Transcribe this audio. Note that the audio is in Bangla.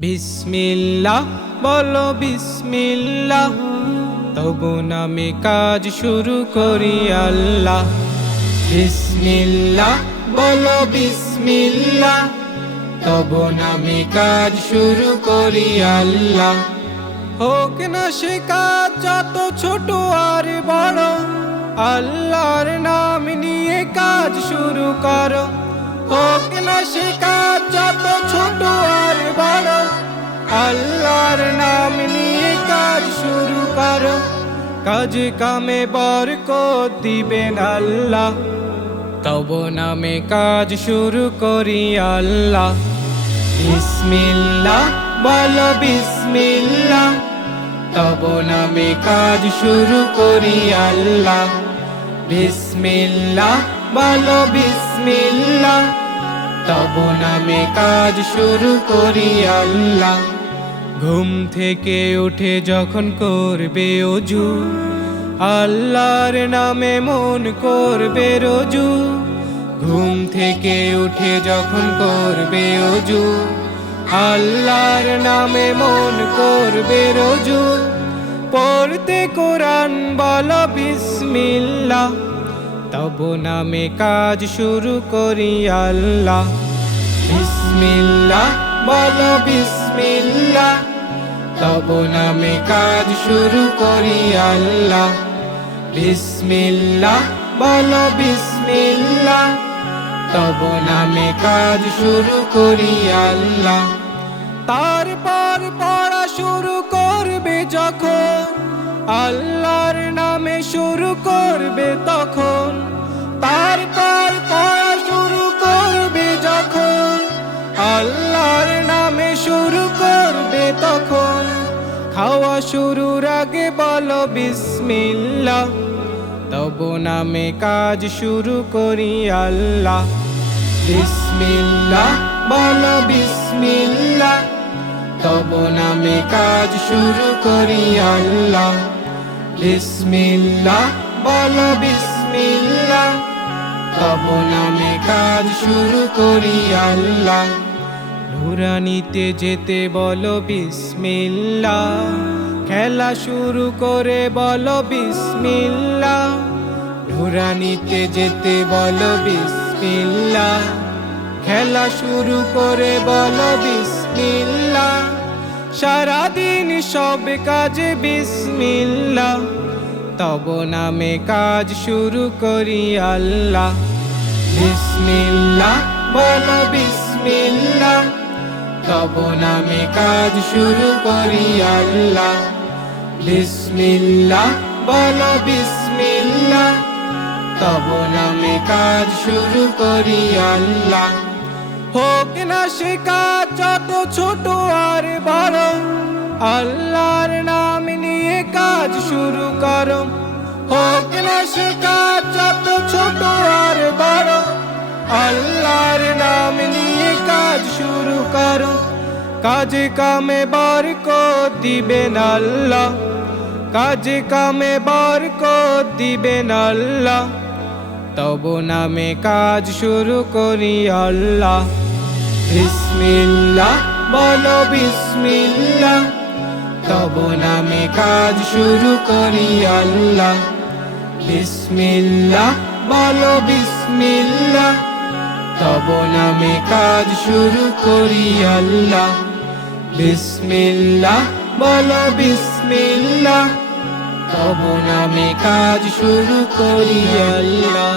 বিসমিল্লাহ বলো বিসমিল্লাহ, তবু নামে কাজ শুরু করি আল্লাহ। বিসমিল্লাহ বলো বিসমিল্লাহ, তবু নামে কাজ শুরু করি আল্লাহ। হোক না সে কাজ যত ছোট আর বড়, আল্লাহর নাম নিয়ে কাজ শুরু করো। হোক না সে কাজ যত ছোট আর বড়, আল্লাহর নাম নিয়ে কাজ শুরু করো। কাজে কামে বরকত দিবেন আল্লাহ, তবু নামে কাজ শুরু করি আল্লাহ। বিসমিল্লাহ বলো বিসমিল্লাহ, তবু নামে কাজ শুরু করি আল্লাহ। বিসমিল্লাহ বলো বিসমিল্লাহ, তবু নামে কাজ শুরু করি আল্লাহ। ঘুম থেকে উঠে যখন করবে ওযু, আল্লাহর নামে মন করবে রোজু। ঘুম থেকে উঠে যখন করবে ওযু, আল্লাহর নামে মন করবে রোজু। পড়তে কোরআন বলো বিসমিল্লাহ, তবু নামে কাজ শুরু করি আল্লাহ। বিসমিল্লাহ বলো বিসমিল্লাহ, তবু নামে কাজ শুরু করি আল্লাহ। বিসমিল্লাহ বলো বিসমিল্লাহ, তবু নামে কাজ শুরু করি আল্লাহ। তারপর পড়া শুরু করবে যখন, আল্লাহর নামে শুরু করবে তখন। তারপর পড়া শুরু করবে যখন, আল্লাহর নামে শুরু করবে তখন। খাওয়া শুরুর আগে বলো বিসমিল্লাহ, তবু নামে কাজ শুরু করি আল্লাহ। বিসমিল্লাহ বলো বিসমিল্লাহ, তবু নামে কাজ শুরু করি আল্লাহ। বিসমিল্লাহ বলো বিসমিল্লাহ, তবু নামে কাজ শুরু করি আল্লাহ। নুরানিতে যেতে বলো বিসমিল্লাহ, খেলা শুরু করে বলো বিসমিল্লাহ। নুরানিতে যেতে বলো বিসমিল্লাহ, খেলা শুরু করে বলো বিসমিল্লাহ। সারাদিন সব কাজে বিসমিল্লাহ, তবু নামে কাজ শুরু করি আল্লাহ। বিসমিল্লাহ বলো বিসমিল্লাহ, তবু নামে কাজ শুরু করি আল্লাহ। বিসমিল্লাহ বলো বিসমিল্লাহ, তবু নামে কাজ শুরু করি আল্লাহ। হোক না সে কাজ যত ছোট আর বড়, আল্লাহর নাম নিয়ে কাজ শুরু করো। হোক না সে কাজ যত ছোট আর বড়, আল্লাহর নাম নিয়ে কাজ শুরু করো। কাজে কামে বরকত দিবেন আল্লাহ, কাজে কামে বরকত দিবেন আল্লাহ, তবু নামে কাজ শুরু করি আল্লাহ। বিসমিল্লাহ বলো বিসমিল্লাহ, তবু নামে কাজ শুরু করি আল্লাহ। বিসমিল্লাহ বলো বিসমিল্লাহ, তবু নামে কাজ শুরু করি আল্লাহ। বিসমিল্লাহ বলো বিসমিল্লাহ, তবু নামে কাজ শুরু করি আল্লাহ।